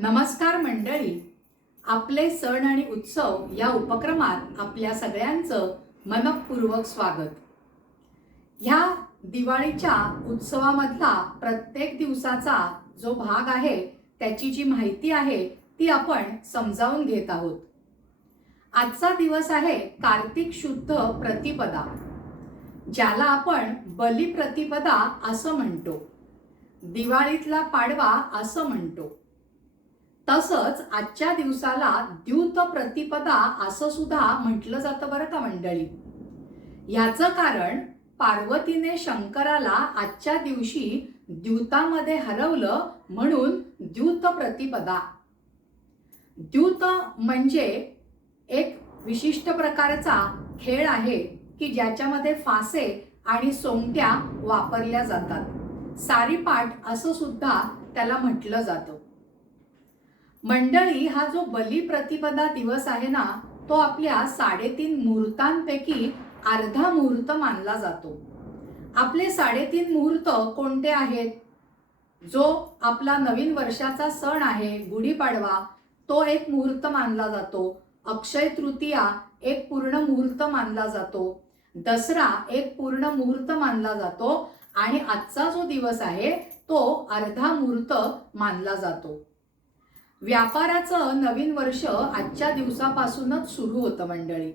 नमस्कार मंडळी. आपले सण आणि उत्सव या उपक्रमात आपल्या सगळ्यांचं मनपूर्वक स्वागत. ह्या दिवाळीच्या उत्सवामधला प्रत्येक दिवसाचा जो भाग आहे त्याची जी माहिती आहे ती आपण समजावून घेत आहोत. आजचा दिवस आहे कार्तिक शुद्ध प्रतिपदा ज्याला आपण बलिप्रतिपदा असं म्हणतो. दिवाळीतला पाडवा असं म्हणतो. तसंच आजच्या दिवसाला द्यूत प्रतिपदा असं सुद्धा म्हटलं जातं बरं का मंडळी. याचं कारण पार्वतीने शंकराला आजच्या दिवशी द्यूतामध्ये हरवलं म्हणून द्यूत प्रतिपदा. द्यूत म्हणजे एक विशिष्ट प्रकारचा खेळ आहे की ज्याच्यामध्ये फासे आणि सोंगट्या वापरल्या जातात. सारीपाठ असं सुद्धा त्याला म्हटलं जातं. मंडळी हा जो बलिप्रतिपदा दिवस आहे ना तो आपल्या साडेतीन मुहूर्तांपैकी अर्धा मुहूर्त मानला जातो. आपले साडेतीन मुहूर्त कोणते आहेत? जो आपला नवीन वर्षाचा सण आहे गुढीपाडवा तो एक मुहूर्त मानला जातो. अक्षय तृतीया एक पूर्ण मुहूर्त मानला जातो. दसरा एक पूर्ण मुहूर्त मानला जातो. आणि आजचा जो दिवस आहे तो अर्धा मुहूर्त मानला जातो. व्यापाराचं नवीन वर्ष आजच्या दिवसापासूनच सुरू होतं मंडळी.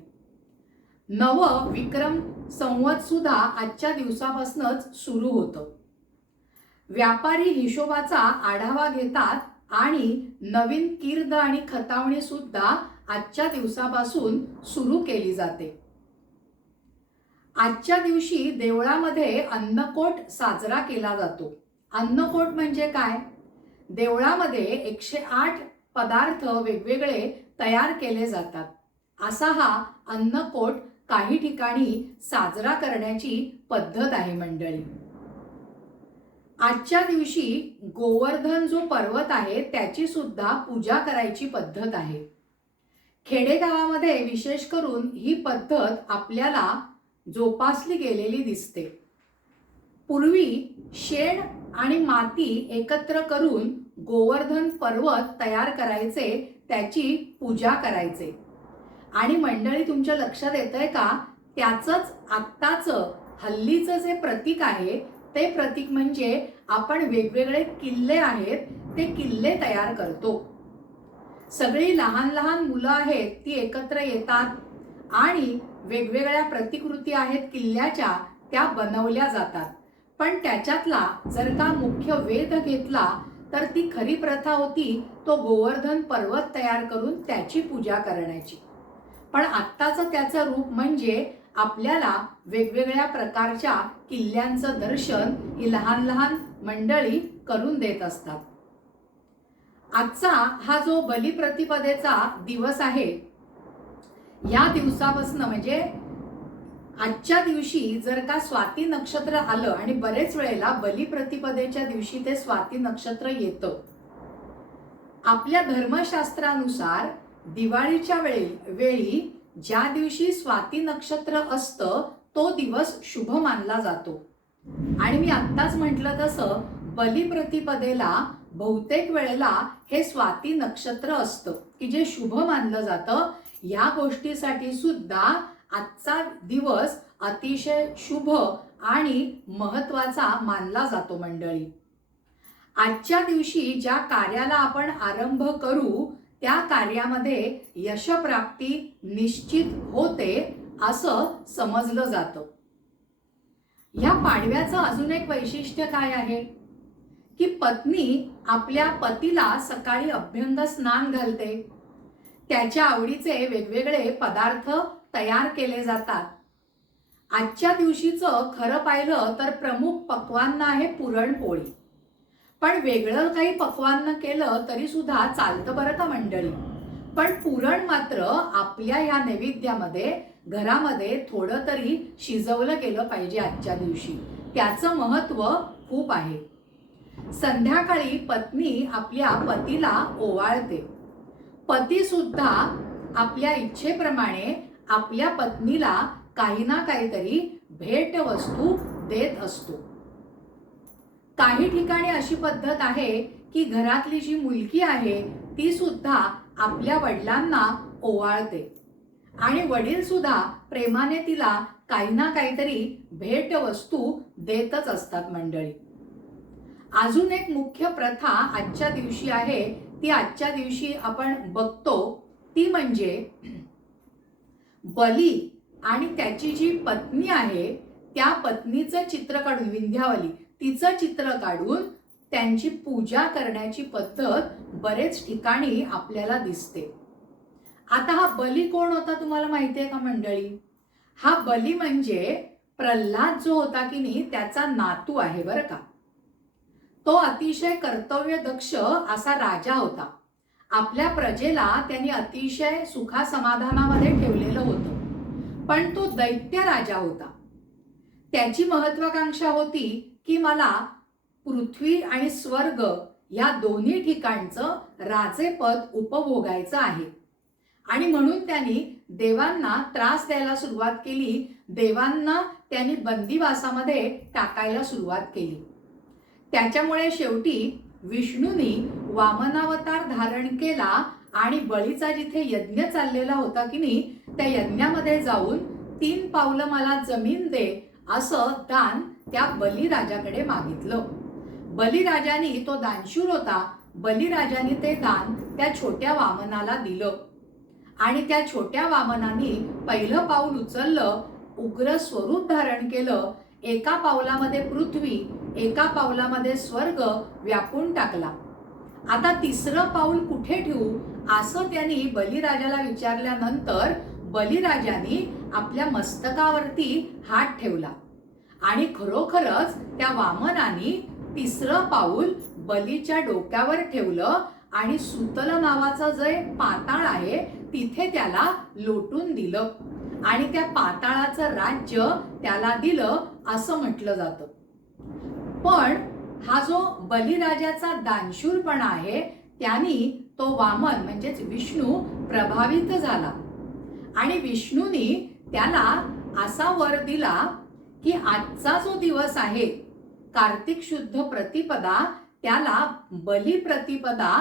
नव विक्रम संवत सुद्धा आजच्या दिवसापासूनच सुरू होतं. व्यापारी हिशोबाचा आढावा घेतात आणि नवीन कीर्द आणि खतावणी सुद्धा आजच्या दिवसापासून सुरू केली जाते. आजच्या दिवशी देवळामध्ये अन्नकोट साजरा केला जातो. अन्नकोट म्हणजे काय? देवळामध्ये एकशे आठ पदार्थ वेगवेगळे तयार केले जातात. असा हा अन्नकोट काही ठिकाणी साजरा करण्याची पद्धत आहे मंडळी. आजच्या दिवशी गोवर्धन जो पर्वत आहे त्याची सुद्धा पूजा करायची पद्धत आहे. खेडेगावामध्ये विशेष करून ही पद्धत आपल्याला जोपासली गेलेली दिसते. पूर्वी शेण आणि माती एकत्र करून गोवर्धन पर्वत तयार करायचे त्याची पूजा करायचे. आणि मंडळी तुमच्या लक्षात येत आहे का? त्याचंच आत्ताचं हल्लीचं जे प्रतीक आहे ते प्रतीक म्हणजे आपण वेगवेगळे किल्ले आहेत ते किल्ले तयार करतो. सगळी लहान लहान मुलं आहेत ती एकत्र येतात. आणि वेगवेगळ्या प्रतिकृती आहेत किल्ल्याच्या त्या बनवल्या जातात. पण त्याच्यातला जर का मुख्य वेध घेतला तर ती खरी प्रथा होती तो गोवर्धन पर्वत तयार करून त्याची पूजा करण्याची. पण आत्ताचं त्याचं रूप म्हणजे आपल्याला वेगवेगळ्या प्रकारच्या किल्ल्यांचं दर्शन ही लहान लहान मंडळी करून देत असतात. आजचा हा जो बलिप्रतिपदेचा दिवस आहे या दिवसापासून म्हणजे आजच्या दिवशी जर का स्वाती नक्षत्र आलं आणि बरेच वेळेला बलिप्रतिपदेच्या दिवशी ते स्वाती नक्षत्र येतं. आपल्या धर्मशास्त्रानुसार दिवाळीच्या वेळी वेळी ज्या दिवशी स्वाती नक्षत्र असतं तो दिवस शुभ मानला जातो. आणि मी आत्ताच म्हटलं तसं बलिप्रतिपदेला बहुतेक वेळेला हे स्वाती नक्षत्र असतं की जे शुभ मानलं जातं. या गोष्टीसाठी सुद्धा आजचा दिवस अतिशय शुभ आणि महत्त्वाचा मानला जातो मंडळी. आजच्या दिवशी ज्या कार्याला आपण आरंभ करू त्या कार्यामध्ये यशप्राप्ती निश्चित होते असं समजलं जातं. ह्या पाडव्याचं अजून एक वैशिष्ट्य काय आहे? की पत्नी आपल्या पतीला सकाळी अभ्यंग स्नान घालते. त्याच्या आवडीचे वेगवेगळे पदार्थ तयार केले जातात. आजच्या दिवशीचं खरं पाहिलं तर प्रमुख पक्वान्न आहे पुरणपोळी. पण वेगळं काही पक्वान्न केलं तरी सुद्धा चालतं बरं का मंडळी? पण पुरण मात्र आपल्या या नैवेद्यामध्ये घरामध्ये थोडं तरी शिजवलं गेलं पाहिजे आजच्या दिवशी. त्याचं महत्त्व खूप आहे. संध्याकाळी पत्नी आपल्या पतीला ओवाळते. पती सुद्धा आपल्या इच्छेप्रमाणे आपल्या पत्नीला काही ना काहीतरी भेटवस्तू देत असतो. काही ठिकाणी अशी पद्धत आहे की घरातली जी मुलगी आहे ती सुद्धा आपल्या वडिलांना ओवाळते. आणि वडील सुद्धा प्रेमाने तिला काही ना काहीतरी भेटवस्तू देतच असतात मंडळी. अजून एक मुख्य प्रथा आजच्या दिवशी आहे. ती आजच्या दिवशी आपण बघतो. ती म्हणजे बली आणि त्याची जी पत्नी आहे त्या पत्नीचं चित्र काढून विंध्यावली तिचं चित्र काढून त्यांची पूजा करण्याची पद्धत बरेच ठिकाणी आपल्याला दिसते. आता हा बली कोण होता तुम्हाला माहिती आहे का मंडळी? हा बली म्हणजे प्रल्हाद जो होता की नाही त्याचा नातू आहे बरं का. तो अतिशय कर्तव्यदक्ष असा राजा होता. आपल्या प्रजेला त्यांनी अतिशय सुखा समाधानामध्ये ठेवलेलं होतं. पण तो दैत्य राजा होता. त्याची महत्वाकांक्षा होती की मला पृथ्वी आणि स्वर्ग या दोन्ही ठिकाणचं राजेपद उपभोगायचं आहे. आणि म्हणून त्यांनी देवांना त्रास द्यायला सुरुवात केली. देवांना त्यांनी बंदिवासामध्ये टाकायला सुरुवात केली. त्याच्यामुळे शेवटी विष्णूनी वामनावतार धारण केला आणि बळीचा जिथे यज्ञ चाललेला होता की नाही त्या यज्ञामध्ये जाऊन तीन पावलं मला जमीन दे असं दान त्या बलिराजाकडे मागितलं. बलिराजानी तो दानशूर होता. बलिराजानी ते दान त्या छोट्या वामनाला दिलं. आणि त्या छोट्या वामनाने पहिलं पाऊल उचललं उग्र स्वरूप धारण केलं. एका पावलामध्ये पृथ्वी एका पावलामध्ये स्वर्ग व्यापून टाकला. आता तिसरं पाऊल कुठे ठेवू? असं त्यांनी बलिराजाला विचारल्यानंतर बलिराजाने आपल्या मस्तकावरती हात ठेवला. आणि खरोखरच त्या वामनाने तिसरं पाऊल बलीच्या डोक्यावर ठेवलं आणि सुतल नावाचं जे पाताळ आहे तिथे त्याला लोटून दिलं. आणि त्या पाताळाचं राज्य त्याला दिलं असं म्हटलं जातं. पण हा जो बलिराजाचा दानशूरपणा आहे त्यांनी तो वामन म्हणजेच विष्णू प्रभावित झाला. आणि विष्णूनी त्याला असा वर दिला की आजचा जो दिवस आहे कार्तिक शुद्ध प्रतिपदा त्याला बली प्रतिपदा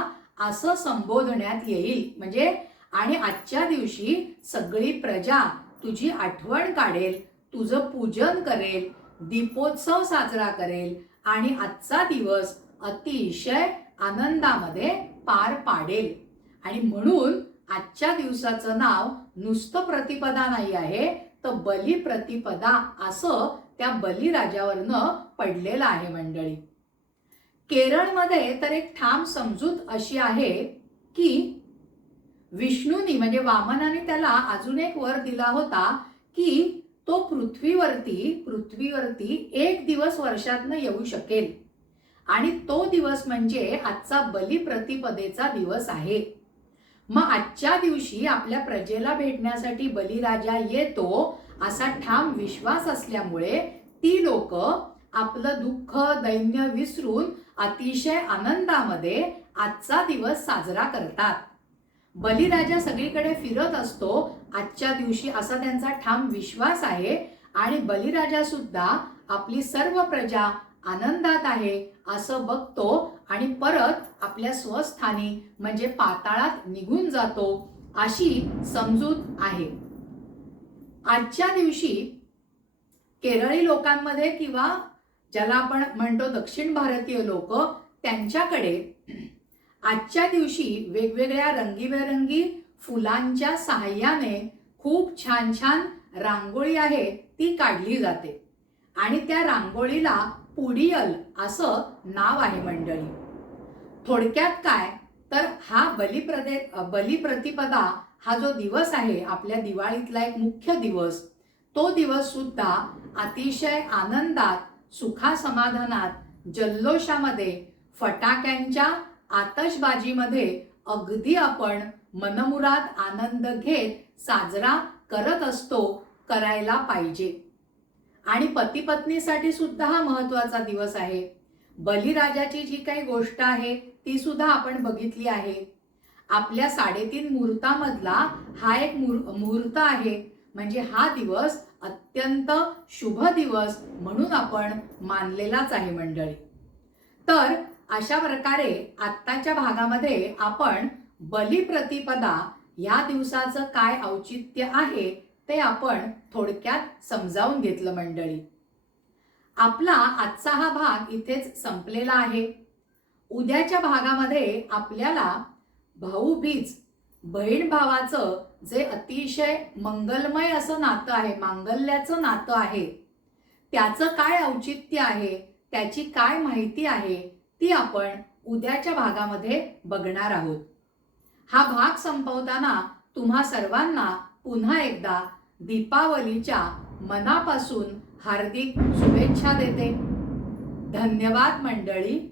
असं संबोधण्यात येईल. म्हणजे आणि आजच्या दिवशी सगळी प्रजा तुझी आठवण काढेल तुझं पूजन करेल दीपोत्सव साजरा करेल आणि आजचा दिवस अतिशय आनंदामध्ये पार पाडेल. आणि म्हणून आजच्या दिवसाचं नाव नुसतं प्रतिपदा नाही आहे तर बली प्रतिपदा असं त्या बलिराजावरनं पडलेलं आहे मंडळी. केरळमध्ये तर एक ठाम समजूत अशी आहे की विष्णूनी म्हणजे वामनाने त्याला अजून एक वर दिला होता की तो पृथ्वीवरती पृथ्वीवरती एक दिवस वर्षातनं येऊ शकेल. आणि तो दिवस म्हणजे आजचा बलिप्रतिपदेचा दिवस आहे. मग आजच्या दिवशी आपल्या प्रजेला भेटण्यासाठी बलिराजा येतो असा ठाम विश्वास असल्यामुळे ती लोक आपलं दुःख दैन्य विसरून अतिशय आनंदामध्ये आजचा दिवस साजरा करतात. बलिराजा सगळीकडे फिरत असतो. आजच्या दिवशी असा त्यांचा ठाम विश्वास आहे. आणि बलिराजा सुद्धा आपली सर्व प्रजा आनंदात आहे असं बघतो. आणि परत आपल्या स्वस्थानी म्हणजे पाताळात निघून जातो अशी समजूत आहे. आजच्या दिवशी केरळी लोकांमध्ये किंवा ज्याला आपण म्हणतो दक्षिण भारतीय लोक त्यांच्याकडे आजच्या दिवशी वेगवेगळ्या रंगीबेरंगी फुलांच्या सहाय्याने खूप छान छान रांगोळी आहे ती काढली जाते. आणि त्या रांगोळीला पुडियल असं नाव आहे मंडळी. थोडक्यात काय? तर हा बलिप्रदे बलिप्रतिपदा हा जो दिवस आहे आपल्या दिवाळीतला एक मुख्य दिवस. तो दिवस सुद्धा अतिशय आनंदात सुखा समाधानात जल्लोषामध्ये फटाक्यांच्या आतषबाजीमध्ये अगदी आपण मनमुराद आनंद घेत साजरा करत असतो करायला पाहिजे. आणि पती पत्नीसाठी सुद्धा हा महत्त्वाचा दिवस आहे. बलिराजाची जी काही गोष्ट आहे ती सुद्धा आपण बघितली आहे. आपल्या साडेतीन मुहूर्तामधला हा एक मुहूर्त आहे. म्हणजे हा दिवस अत्यंत शुभ दिवस म्हणून आपण मानलेलाच आहे मंडळी. तर अशा प्रकारे आत्ताच्या भागामध्ये आपण बलिप्रतिपदा या दिवसाचं काय औचित्य आहे ते आपण थोडक्यात समजावून घेतलं मंडळी. आपला आजचा हा भाग इथेच संपलेला आहे. उद्याच्या भागामध्ये आपल्याला भाऊबीज बहीण भावाचं जे अतिशय मंगलमय असं नातं आहे मांगल्याचं नातं आहे त्याचं काय औचित्य आहे त्याची काय माहिती आहे ती आपण उद्याच्या भागामध्ये बघणार आहोत. हा भाग संपवताना तुम्हा सर्वांना पुन्हा एकदा दीपावलीच्या मनापासून हार्दिक शुभेच्छा देते. धन्यवाद मंडळी.